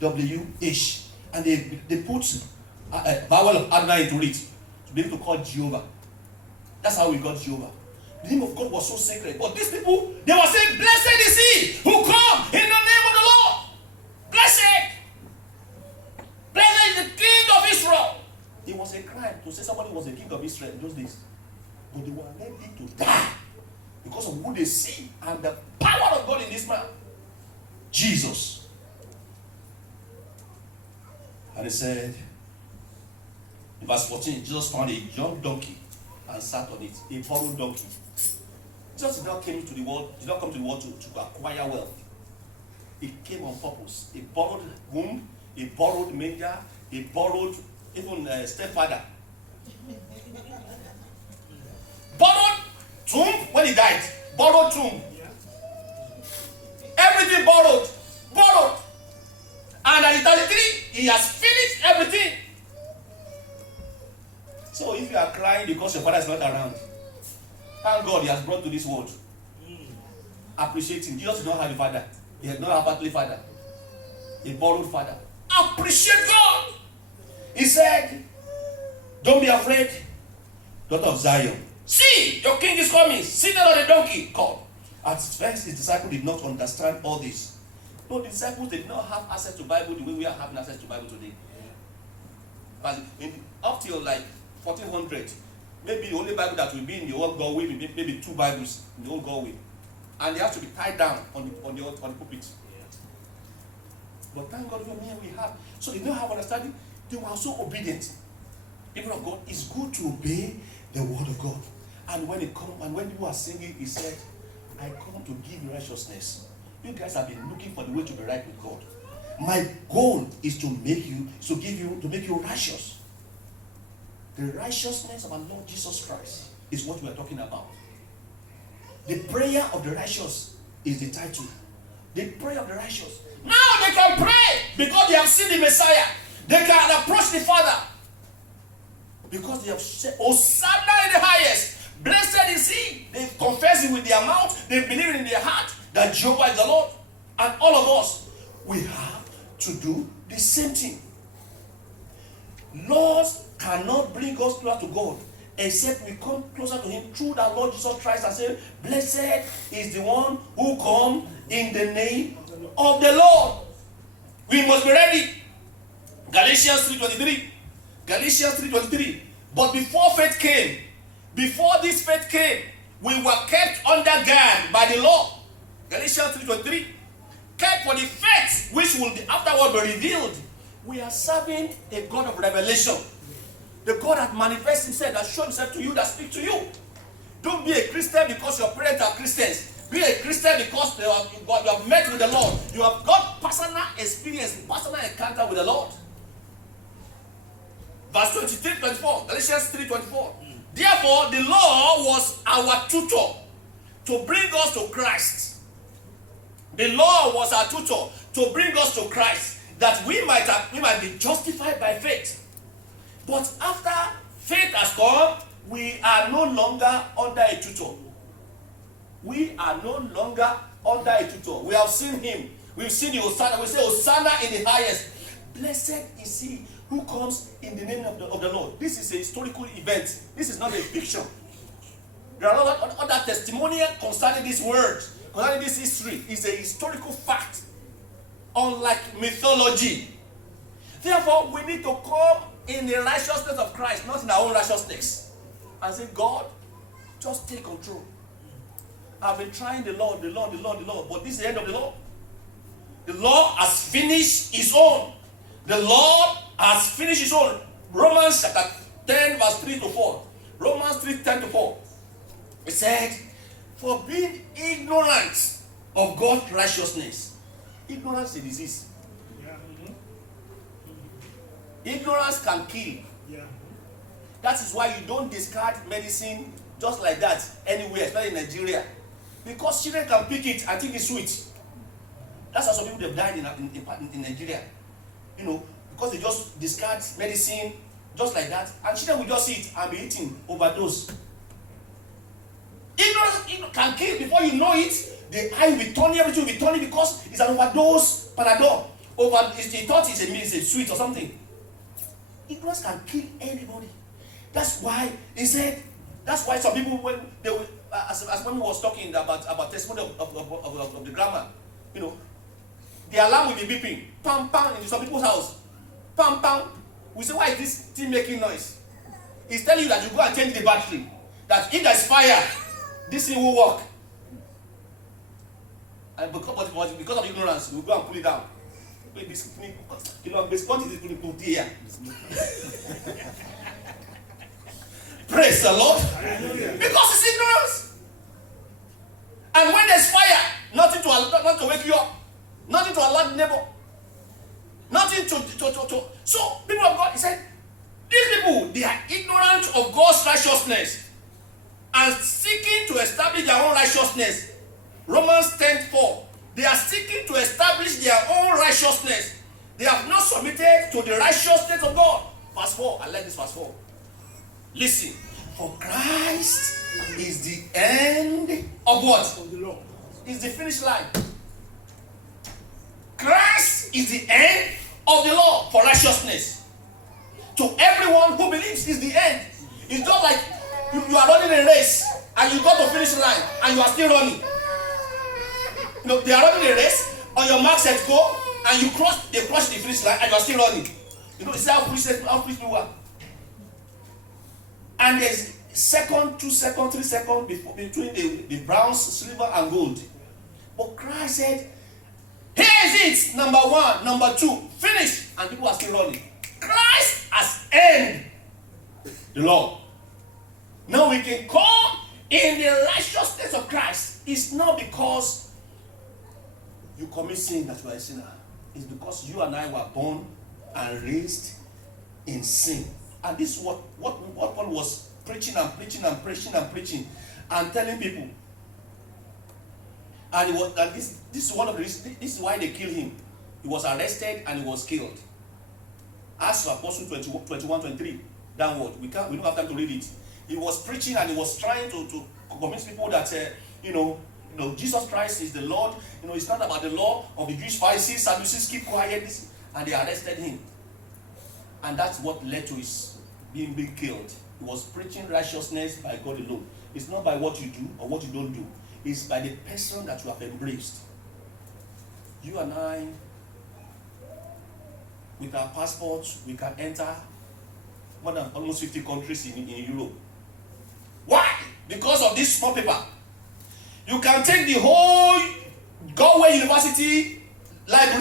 YHWH. And they put a vowel of Adonai into it to be able to call Jehovah. That's how we got Jehovah. The name of God was so sacred. But these people, they were saying, blessed is he who come in the name of the Lord. Blessed. Blessed is the King of Israel. It was a crime to say somebody was the King of Israel in those days. But they were ready to die because of who they see and the power of God in this man, Jesus. And he said, in verse 14, Jesus found a young donkey and sat on it, a borrowed donkey. Jesus did not come to the world to acquire wealth. He came on purpose. He borrowed womb, he borrowed manger, he borrowed even stepfather. Borrowed tomb when he died. Borrowed tomb. Everything borrowed. Borrowed. And at eternity, he has finished everything. So if you are crying because your father is not around, thank God he has brought to this world. Appreciate him. Jesus did not have a father. He had not a earthly father. A borrowed father. Appreciate God. He said, don't be afraid, daughter of Zion. See, your king is coming. Seated on a donkey. God. At first, his disciples did not understand all this. No, the disciples did not have access to Bible the way we are having access to Bible today. But up till like 1400, maybe the only Bible that will be in the old Galway, maybe 2 Bibles in the old Galway. And they have to be tied down on the pulpit. But thank God, here we have. So they don't have understanding. They were so obedient. People of God, it's good to obey the word of God. And when people are singing, he said, I come to give you righteousness. You guys have been looking for the way to be right with God. My goal is to make you righteous. The righteousness of our Lord Jesus Christ is what we are talking about. The prayer of the righteous is the title. The prayer of the righteous. Now they can pray because they have seen the Messiah. They can approach the Father because they have said, Hosanna in the highest. Blessed is he. They confess it with their mouth. They believe it in their heart that Jehovah is the Lord. And all of us, we have to do the same thing. Laws cannot bring us closer to God except we come closer to him through the Lord Jesus Christ and say, blessed is the one who comes in the name of the Lord. We must be ready. Galatians 3:23. Galatians 3:23. But before this faith came, we were kept under guard by the law. Galatians 3:23. Kept for the faith which will afterward be revealed. We are serving a God of revelation. The God that manifests himself, that shows himself to you, that speaks to you. Don't be a Christian because your parents are Christians. Be a Christian because you have met with the Lord. You have got personal experience, personal encounter with the Lord. Verse 23-24, Galatians 3:24. Therefore, the law was our tutor to bring us to Christ. The law was our tutor to bring us to Christ, that we might be justified by faith. But after faith has come, we are no longer under a tutor. We are no longer under a tutor. We have seen him. We've seen the Hosanna. We say Hosanna in the highest. Blessed is he who comes in the name of the Lord. This is a historical event. This is not a fiction. There are other testimonials concerning this word, concerning this history. It's a historical fact, unlike mythology. Therefore, we need to come in the righteousness of Christ, not in our own righteousness, and say, God, just take control. I've been trying the Lord, but this is the end of the law. The law has finished its own. The Lord has finished his own. Romans chapter 10, verse 3-4. Romans 3:10-4. It said, for being ignorant of God's righteousness. Ignorance is a disease. Ignorance can kill. That is why you don't discard medicine just like that anywhere, especially in Nigeria. Because children can pick it and think it's sweet. That's how some people have died in Nigeria. You know, because they just discard medicine just like that. And children will just eat and be eating overdose. Ignorance can kill. Before you know it, the eye will be turning, everything will be turning because it's an overdose Panadol. Over, he thought it's a sweet or something. Ignorance can kill anybody. That's why he said. That's why some people, when they were, as when we was talking about testimony of the grammar, you know, the alarm will be beeping, pam pam, into some people's house, pam pam. We say, why is this thing making noise? He's telling you that you go and change the battery. That if there's fire, this thing will work. And because of ignorance, we go and pull it down. What is this put here? Praise the Lord. Because it's ignorance. And when there's fire, nothing to wake you up, nothing to alert the neighbor, nothing to. So people of God, he said, these people, they are ignorant of God's righteousness and seeking to establish their own righteousness. Romans 10:4. They are seeking to establish their own righteousness. They have not submitted to the righteousness of God. Verse 4. I like this verse 4. Listen. For Christ is the end of what? Of the law. Is the finish line. Christ is the end of the law for righteousness. To everyone who believes is the end. It's not like you are running a race and you got to finish line and you are still running. No, they are running a race, on your mark set go, and they cross the finish line, and you are still running. You know, this is how foolish people are. And there's 2 seconds, 3 seconds between the bronze, silver, and gold. But Christ said, here is it, number 1, number 2, finish, and people are still running. Christ has ended the law. Now we can come in the righteousness of Christ. It's not because you commit sin that you are a sinner. It's because you and I were born and raised in sin. And this is what Paul was preaching and telling people. And this is one of the reasons. This is why they killed him. He was arrested and he was killed. Acts of Apostles 21-23 downward. We don't have time to read it. He was preaching and he was trying to convince people that Jesus Christ is the Lord. It's not about the law of the Jewish Pharisees, Sadducees, keep quiet. And they arrested him. And that's what led to his being killed. He was preaching righteousness by God alone. It's not by what you do or what you don't do. It's by the person that you have embraced. You and I, with our passports, we can enter more than almost 50 countries in Europe. Why? Because of this small paper. You can take the whole Galway University library